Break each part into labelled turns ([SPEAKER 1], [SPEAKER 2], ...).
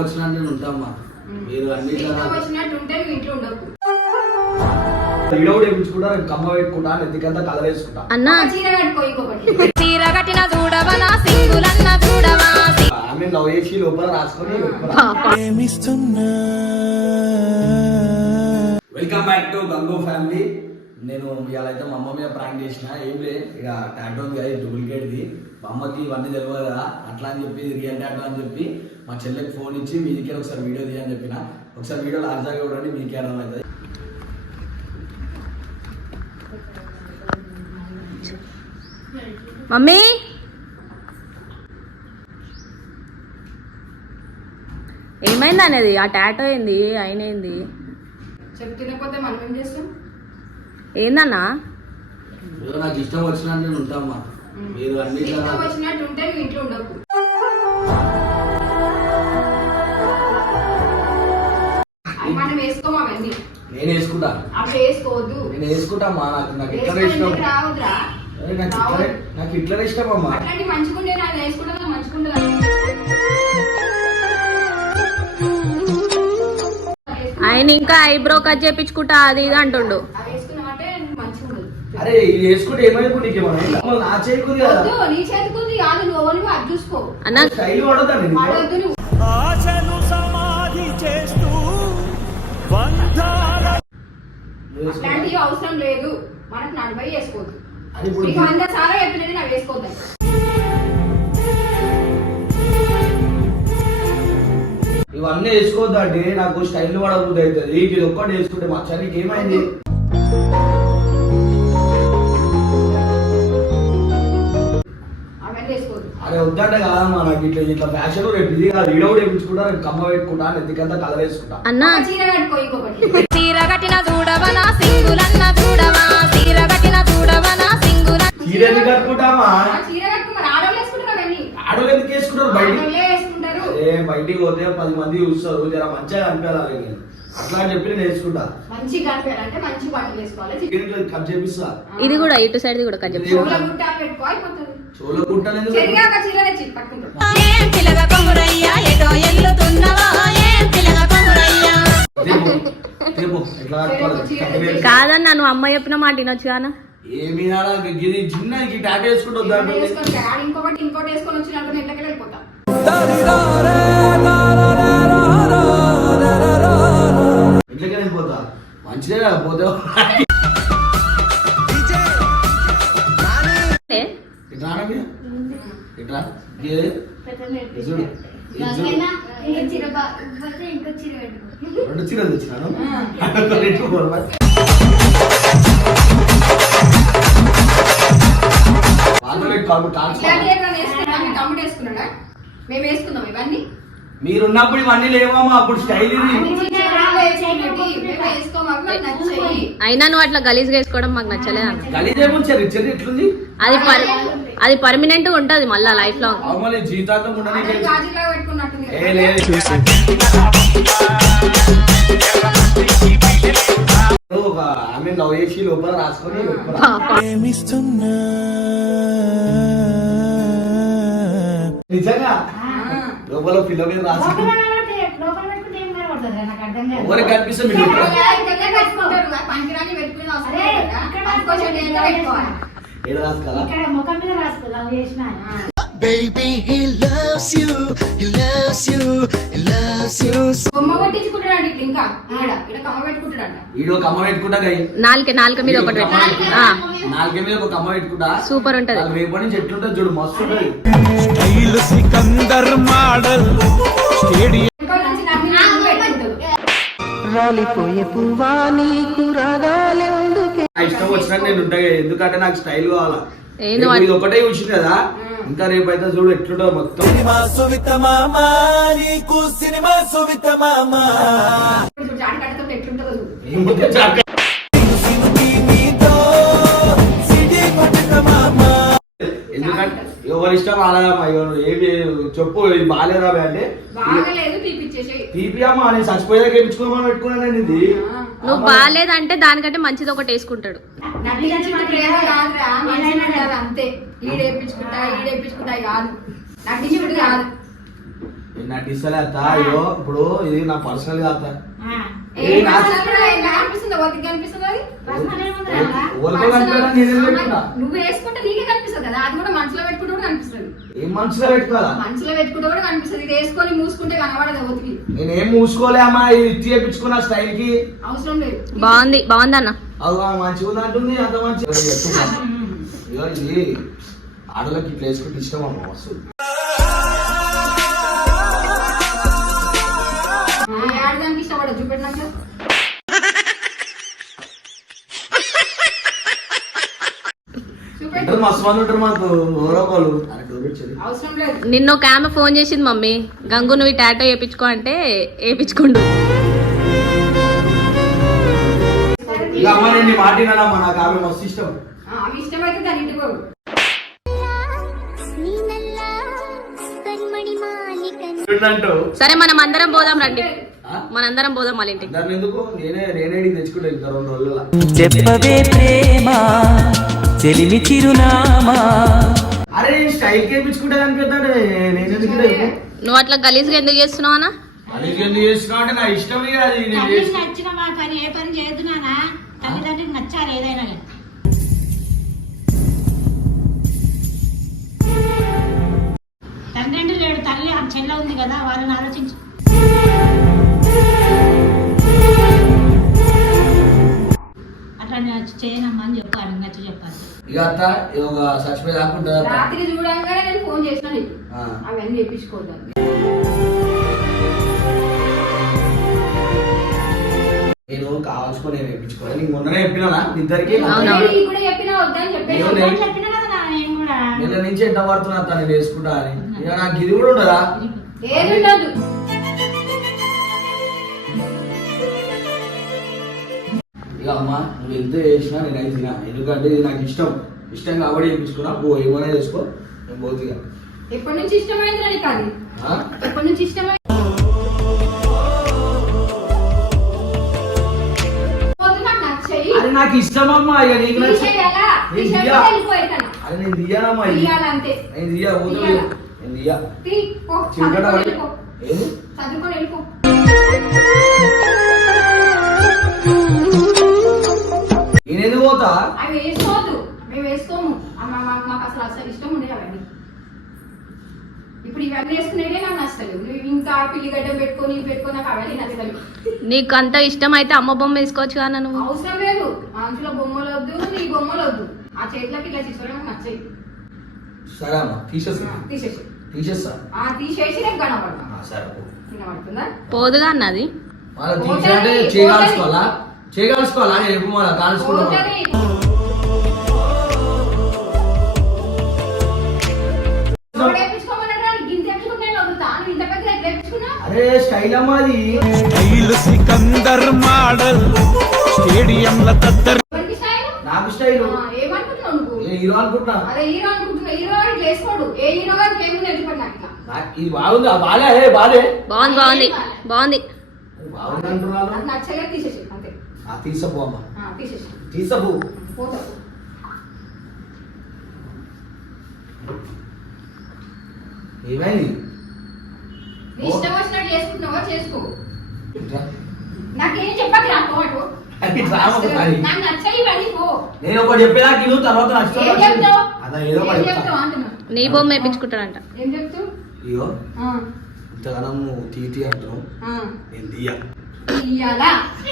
[SPEAKER 1] వచ్చినట్టు నేను ఉంటామ్మా మీరు అన్ని కూడా వేయించుకుంటా నేను కమ్మ పెట్టుకుంటా ఎందుకంతా కలర్ వేసుకుంటా.
[SPEAKER 2] అన్నా.
[SPEAKER 3] ఒక చీర కట్టుకో ఇంకొకటి.
[SPEAKER 2] చీర కట్టిన చూడవనా సింగులన్న చూడవా?
[SPEAKER 1] ఆమె లవ్ చేసి లోపల రాసుకొని. Welcome back to Gango family నేను ఇవాళ అయితే మా అమ్మ మీద ప్రాంక్ చేసిన. ఏం లే ఇక టాటో ఉంది కదా డూప్లికేట్ది మా అమ్మకి ఇవన్నీ తెలియదు కదా. అట్లా అని చెప్పి రియల్ టాటో అని చెప్పి మా చెల్లెకి ఫోన్ ఇచ్చి మీకే ఒకసారి వీడియో తీయని చెప్పిన. ఒకసారి వీడియో లాస్ట్గా చూడండి మీకే అర్థమవుతుంది
[SPEAKER 2] మమ్మీ? ఏమైంది అనేది? ఆ టాటో ఏంది? ఆయన ఏంది?
[SPEAKER 3] చెప్తున్నపోతే మనం ఏం చేస్తాం?
[SPEAKER 2] ఏందన్నా?
[SPEAKER 1] ఏదో నాకు ఇష్టం వచ్చినట్టు నేను ఉంటామ్మా మీరు అన్ని
[SPEAKER 3] ఇష్టం వచ్చినట్టు ఉంటే ఇంట్లో ఉండకు. మనం వేసుకోము అవన్నీ?
[SPEAKER 1] నేను వేసుకుంటా.
[SPEAKER 3] అవి వేసుకోవద్దు.
[SPEAKER 1] నేను నాకు నాకు ఇట్లా ఇష్టం.
[SPEAKER 3] రావద్దురా
[SPEAKER 1] నాకు ఇట్లా నాకు ఇట్లా ఇష్టం అమ్మా.
[SPEAKER 3] అట్లాంటి మంచిగుండే నాకు వేసుకుంటా మంచిగుంటుంది
[SPEAKER 2] ఆయన ఇంకా ఐబ్రో కట్ చేపించుకుంటా అది ఇది అంటుండు.
[SPEAKER 1] అరే ఇది వేసుకుంటే నీకు ఏమన్నా? నా చేయకుంది కదా.
[SPEAKER 3] వద్దు నీ చేతికుంది కాదు నువ్వు ఎవరిని అది చూసుకో.
[SPEAKER 2] అన్న
[SPEAKER 1] స్టైల్ పడతాను
[SPEAKER 3] అవసరం లేదు. మనకు నలభై వేసుకోవద్దు. నీకు వంద సార్లు చెప్పినది నాకు వేసుకోవద్దు
[SPEAKER 1] ఇవన్నీ వేసుకోవద్దండి. నాకు స్టైల్ పడబుద్ది అవుతుంది. ఇది ఒక్కటి వేసుకుంటే మచ్చా నీకు ఏమైంది? అరే వద్దంటే కాదమ్మా నాకు ఇట్లా ఇట్లా ఫ్యాషన్ రేపు ఇది కాదు. వీడియో కూడా వేయించుకుంటా రేపు కమ్మ పెట్టుకుంటా ఎందుకంతా కలర్ వేసుకుంటా.
[SPEAKER 2] అన్న
[SPEAKER 3] చీర కట్టుకో ఇంకొకటి.
[SPEAKER 2] చీర కట్టిన చూడవనా? సింగులన్న చూడవా? చీర కట్టిన చూడవనా సింగుల
[SPEAKER 1] చీర ఎందుకు కట్టుకుంటామా
[SPEAKER 3] ఆ చీర కట్టుకో మరి ఆడవాళ్ళు వేసుకుంటారు అవన్నీ
[SPEAKER 1] ఆడోళ్ళు ఎందుకు వేసుకుంటారు? బయటికి
[SPEAKER 3] వేసుకుంటారు.
[SPEAKER 1] పోతే పది మంది చూస్తారు. జర మంచిగా కనిపించాలి నేను అట్లా అని చెప్పి నేను వేసుకుంటా.
[SPEAKER 3] మంచిగా కనిపించాలంటే మంచి బట్టలు వేసుకోవాలి.
[SPEAKER 1] చికెన్ కట్ చేపిస్తా?
[SPEAKER 2] ఇది కూడా ఇటు సైడ్ కూడా కట్
[SPEAKER 3] గుట్ట పెట్టుకో అయిపోతుంది.
[SPEAKER 1] చోలో
[SPEAKER 3] చీర తెచ్చి పట్టుకుంటాం
[SPEAKER 2] కాదన్నా నువ్వు అమ్మ చెప్పిన మాట వినొచ్చు కానా?
[SPEAKER 1] ఏమి నాడా? ఇది చిన్న ఈ టాటూ వేసుకుంటూ వద్దా
[SPEAKER 3] వేసుకొని ఆడ ఇంకొకటి ఇంకోటి వేసుకొని వచ్చినట్టు నేను ఇంట్లోకి వెళ్ళిపోతా.
[SPEAKER 1] ఇంట్లోకి వెళ్ళిపోతా. మంచిదే పోతే? ఇట్లా. ఇట్లా చూడు. రెండు చీరలు తెచ్చినాను.
[SPEAKER 3] వేసుకున్నా మేము వేసుకుందాం ఇవన్నీ.
[SPEAKER 1] మీరున్నప్పుడు ఇవన్నీ లేవమ్మా అప్పుడు స్టైల్ ఇది.
[SPEAKER 2] అయినా నువ్వు అట్లా గలీజ్గా వేసుకోవడం మాకు నచ్చలేదు అన్న.
[SPEAKER 1] గలీజ్
[SPEAKER 2] అది పర్ అది పర్మనెంట్గా ఉంటది మళ్ళా లైఫ్ లాంగ్
[SPEAKER 1] ఆమె లవ్ చేసి లోపల రాసుకొని.
[SPEAKER 4] ప్రేమిస్తున్నా.
[SPEAKER 1] నిజంగా. లోపల పిల్ల మీద రాసుకొని. ఎవరికి కనిపిస్తే మీరు
[SPEAKER 3] ఇప్పుడు ఇక్కడే పెట్టుకుంటారు. ఆ పంకిరాని పెట్టుకుని అవసరం లేదు కదా. పట్టుకొచ్చి ఏంటో పెట్టుకోవాలి.
[SPEAKER 1] ఏడ రాసుకోవాలా
[SPEAKER 3] ఆ.
[SPEAKER 4] Baby, he loves you, he loves you, he loves you.
[SPEAKER 2] నాలుక నాలుక మీద ఒకటి పెట్టు. ఆ
[SPEAKER 1] నాలుగే మీద ఒక అమ్మ పెట్టుకుంటా
[SPEAKER 2] సూపర్ ఉంటది
[SPEAKER 1] రేపటి నుంచి ఎట్లుంటుంది చూడు మస్తు ఉంటది
[SPEAKER 4] స్టైల్ సికందర్ మోడల్ స్టేడియం
[SPEAKER 1] నా ఇష్టం వచ్చినట్టు నేను ఉంటా. ఎందుకంటే నాకు స్టైల్ కావాలా
[SPEAKER 2] ఏంది
[SPEAKER 1] రేపు ఇది ఒకటే చూసింది కదా ఇంకా రేపు అయితే చూడు ఎట్లుంటుందో మొత్తం
[SPEAKER 4] సినిమా సువిత మామ నీకు సినిమా సువిత మామ
[SPEAKER 3] ఇప్పుడు జాడి కట్టుకుంటే ఎట్లుంటుందో చూడు.
[SPEAKER 1] ఏముంది చాక. ఎవరి ఇష్టం ఎవరు ఏమి చెప్పు ఇది బాగాలేదా అంటే.
[SPEAKER 3] బాగలేదు తీపిచ్చేసేయి.
[SPEAKER 1] తీపి అమ్మా నేను చచ్చిపోయాక వేయించుకోమని పెట్టుకున్నాను ఇది
[SPEAKER 2] నువ్వు బాగాలేదంటే దానికంటే మంచిది ఒకటి వేసుకుంటాడు.
[SPEAKER 3] అంతే. ఈడేపించుకుంటా ఈడేపించుకుంటా కాదు. నటించుడు కాదు.
[SPEAKER 1] నాకు ఇస్తలే అత్త అయ్యో ఇప్పుడు ఇది నా పర్సనల్గా అత్త.
[SPEAKER 3] నువ్వు వేసుకుంటే నీకే కనిపిస్తుంది కదా అది కూడా మనసులో పెట్టుకుంటే కూడా కనిపిస్తుంది.
[SPEAKER 1] ఏం మనసులో పెట్టుకోవాలా?
[SPEAKER 3] మనసులో పెట్టుకుంటే కూడా కనిపిస్తుంది. ఇది వేసుకొని మూసుకుంటే కనబడదు ఒత్తికి
[SPEAKER 1] నేనేం మూసుకోలే అమ్మా ఇది ఇచ్చి చేపించుకున్న స్టైల్కి
[SPEAKER 3] అవసరం లేదు.
[SPEAKER 2] బాగుంది బాగుంది అన్న.
[SPEAKER 1] ఆమె మంచిగా ఉంది అంటుంది అంత మంచి ఆడలకి ఇట్లా వేసుకుంటే ఇష్టం అమ్మ మస్తు మంది ఉంటారు మాకు. ఎవరో ఒకళ్ళు.
[SPEAKER 2] నిన్న ఒక ఆమె ఫోన్ చేసింది మమ్మీ. గంగు నువ్వు ఈ టాటో వేయించుకో అంటే
[SPEAKER 1] అంటూ
[SPEAKER 2] సరే మనం అందరం పోదాం రండి? మనందరం పోదాం వాళ్ళ ఇంటికి.
[SPEAKER 5] చెప్పవే ప్రేమ. చెలిమి చిరునామా.
[SPEAKER 1] అరే స్టైల్ కేపించుకుంటే కనిపిస్తాడే నేను ఎందుకు
[SPEAKER 2] నువ్వు అట్లా గలీజ్గా ఎందుకు చేస్తున్నావు అన్న?
[SPEAKER 1] అది ఎందుకు చేస్తున్నావు అంటే నా ఇష్టం ఇక అది నేను చేస్తా.
[SPEAKER 6] నచ్చిన మా పని ఏ పని చేయదు నానా తల్లిదండ్రులకు నచ్చాలి ఏదైనా కానీ. తండ్రి లేడు తల్లి ఆ చెల్ల ఉంది కదా వాళ్ళని ఆలోచించు. చేయనమ్మా అని చెప్పాలి నచ్చ చెప్పాలి.
[SPEAKER 1] ఇక అత్త ఒక
[SPEAKER 3] రాత్రి చూడంగానే నేను ఫోన్ చేసిన నీకు. అవన్నీ
[SPEAKER 1] నేను కావాల్సుకొని నేను నీకు మొన్ననే చెప్పినా ఇద్దరికి?
[SPEAKER 2] అవునా?
[SPEAKER 3] నీకు కూడా చెప్పినా వద్దని చెప్పేసి.
[SPEAKER 1] ఏమో
[SPEAKER 6] నేను చెప్పిన కదా నాన్న నేను కూడా.
[SPEAKER 1] నెల నుంచి ఎంత పడుతున్నా నేను వేసుకుంటా అని. ఇక నాకు ఇది కూడా ఉండదా?
[SPEAKER 3] ఏది ఉండదు.
[SPEAKER 1] ఇక అమ్మ నువ్వు ఎంత చేసినా నేను అయితే తినా. ఎందుకంటే ఇది నాకు ఇష్టం. ఇష్టం కాబట్టి వేయించుకున్నా పో ఏమైనా చేసుకో. నేను పోతుగా
[SPEAKER 3] ఎప్పటి నుంచి ఇష్టమైంది నీకు అది? ఎప్పటి నుంచి ఇష్టమైంది పోతే నాకు నచ్చాయి.
[SPEAKER 1] అది నాకు నేను అది నేను పోతే చిలకడ
[SPEAKER 3] చదువుకొని వెళ్ళిపో. అవి వేసుకోవద్దు. మేము వేసుకోము. అమ్మ మాకు మాకు అసలు అసలు ఇష్టం ఉండేవి అవన్నీ. ఇప్పుడు ఇవన్నీ వేసుకునేవే నాకు నచ్చలేదు నువ్వు ఇంకా పిల్లిగడ్డ పెట్టుకొని ఇవి పెట్టుకొని నాకు అవన్నీ నచ్చలేదు
[SPEAKER 2] నీకు అంత ఇష్టం అయితే అమ్మ బొమ్మ వేసుకోవచ్చు కదా నువ్వు?
[SPEAKER 3] అవసరం లేదు. మనుషుల బొమ్మలు వద్దు నీ బొమ్మలు వద్దు. ఆ చేతులకి ఇట్లా తీసుకొని నాకు నచ్చాయి
[SPEAKER 1] సరే అమ్మా తీసేస్తా
[SPEAKER 3] తీసేసి.
[SPEAKER 1] తీసేస్తా.
[SPEAKER 3] ఆ తీసేసి కనబడతా.
[SPEAKER 1] సరే.
[SPEAKER 3] వినబడుతుందా
[SPEAKER 2] పోదుగా అన్నది
[SPEAKER 1] చేయగలుసుకోవాలా నేను ఎప్పుడు మళ్ళీ అరే స్టైల్ అది
[SPEAKER 5] సికందర్ మోడల్ స్టేడియంల తద్దర్?
[SPEAKER 1] నాకు స్టైల్. హీరో అనుకుంటున్నా?
[SPEAKER 3] అదే హీరో అనుకుంటున్నా హీరో గారికి వేసుకోడు. ఏ హీరో గారికి ఇట్లా?
[SPEAKER 1] నాకు ఇది బాగుంది. బాలే ఏ బాలే.
[SPEAKER 2] బాగుంది బాగుంది. బాగుంది.
[SPEAKER 1] బాగుంది అంటున్నాను
[SPEAKER 3] నచ్చలేదు తీసేసి అంతే.
[SPEAKER 1] ఆ తీసపో అమ్మా.
[SPEAKER 3] ఆ, తీసేసి
[SPEAKER 1] తీసపో
[SPEAKER 3] పోతా.
[SPEAKER 1] ఏమైంది?
[SPEAKER 3] ఇష్టం వచ్చినట్టు చేసుకుంటున్నావో చేసుకో. నాకేం చెప్పక రాకు అటు
[SPEAKER 1] అది డ్రామా ఒకసారి.
[SPEAKER 3] నాకు నచ్చాయి ఇవన్నీ పో.
[SPEAKER 1] నేను ఒకటి చెప్పేదా ఇల్లు తర్వాత నష్టం
[SPEAKER 3] ఏం చెప్తావు?
[SPEAKER 1] అదా ఏదో
[SPEAKER 3] ఏం
[SPEAKER 1] ఒకటి
[SPEAKER 3] చెప్తావు
[SPEAKER 1] చెప్తా
[SPEAKER 3] అంటున్నా?
[SPEAKER 2] నీ బొమ్మ వేయించుకుంటాడంట
[SPEAKER 3] ఏం చెప్తావు?
[SPEAKER 1] ఇగో
[SPEAKER 3] ఆ,
[SPEAKER 1] ఇంతగానం నువ్వు తీతి అంటున్నావు.
[SPEAKER 3] ఆ.
[SPEAKER 1] నేను తీయ.
[SPEAKER 3] తీయాలా?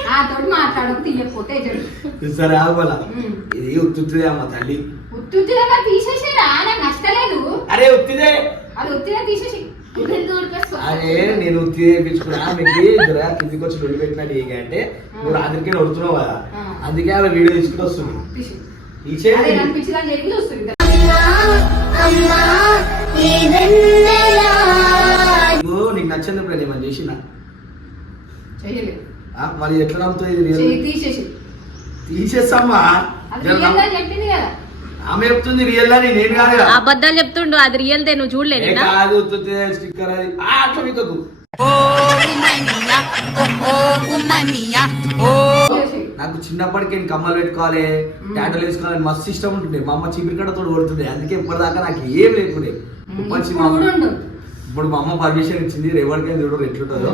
[SPEAKER 3] ఆ తోటి మాట్లాడకు తీయకపోతే చెడు
[SPEAKER 1] సరే ఆగమల
[SPEAKER 3] ఉమ్.
[SPEAKER 1] ఇది ఉత్తుదే అమ్మ తల్లి.
[SPEAKER 3] ఉత్తుగా మరి తీసేసేరా? నాకు నచ్చలేదు.
[SPEAKER 1] అరే ఉత్తిదే
[SPEAKER 3] అది ఉత్తిగా తీసేసి
[SPEAKER 1] అరే నేను ఉత్తి వేయించుకున్నా మీకు జర కిందికి వచ్చి వెళ్ళి పెట్టినట్టు ఏం అంటే నువ్వు రాత్రికి నడుతున్నావు కదా. అందుకే ఆమె వీడియో తీసుకుని వస్తుంది.
[SPEAKER 3] అదే
[SPEAKER 1] నీకు నచ్చింది ఇప్పుడు ఏమని చేసిన మరి ఎట్లా నమ్ముతావు ఇది real?
[SPEAKER 3] చెయ్యి తీసేసి
[SPEAKER 1] తీసేస్తామ్మా.
[SPEAKER 3] అది
[SPEAKER 1] జర
[SPEAKER 3] రియల్
[SPEAKER 1] నమ్ము.
[SPEAKER 3] అని చెప్పింది కదా.
[SPEAKER 1] ఆమె చెప్తుంది రియల్ అని నేను కాదు.
[SPEAKER 2] అబద్ధాలు చెప్తుండు అది రియల్ దే నువ్వు చూడలే
[SPEAKER 1] ఏ
[SPEAKER 2] నిన్న
[SPEAKER 1] కాదు స్టిక్కర్ అది. అట్లా
[SPEAKER 3] చేసేయి.
[SPEAKER 1] నాకు చిన్నప్పటికే నేను కమ్మలు పెట్టుకోవాలి ట్యాటలు వేసుకోవాలి మస్తు ఇష్టం ఉంటుండే. మా అమ్మ చీపిరి కట్టతో కొడుతుండే. అందుకే ఇప్పటిదాకా నాకు ఏం లేకుండే.
[SPEAKER 3] ఇప్పుడు
[SPEAKER 1] మా అమ్మ పర్మిషన్ ఇచ్చింది రేపటికైనా చూడరు ఎట్లుంటుందో.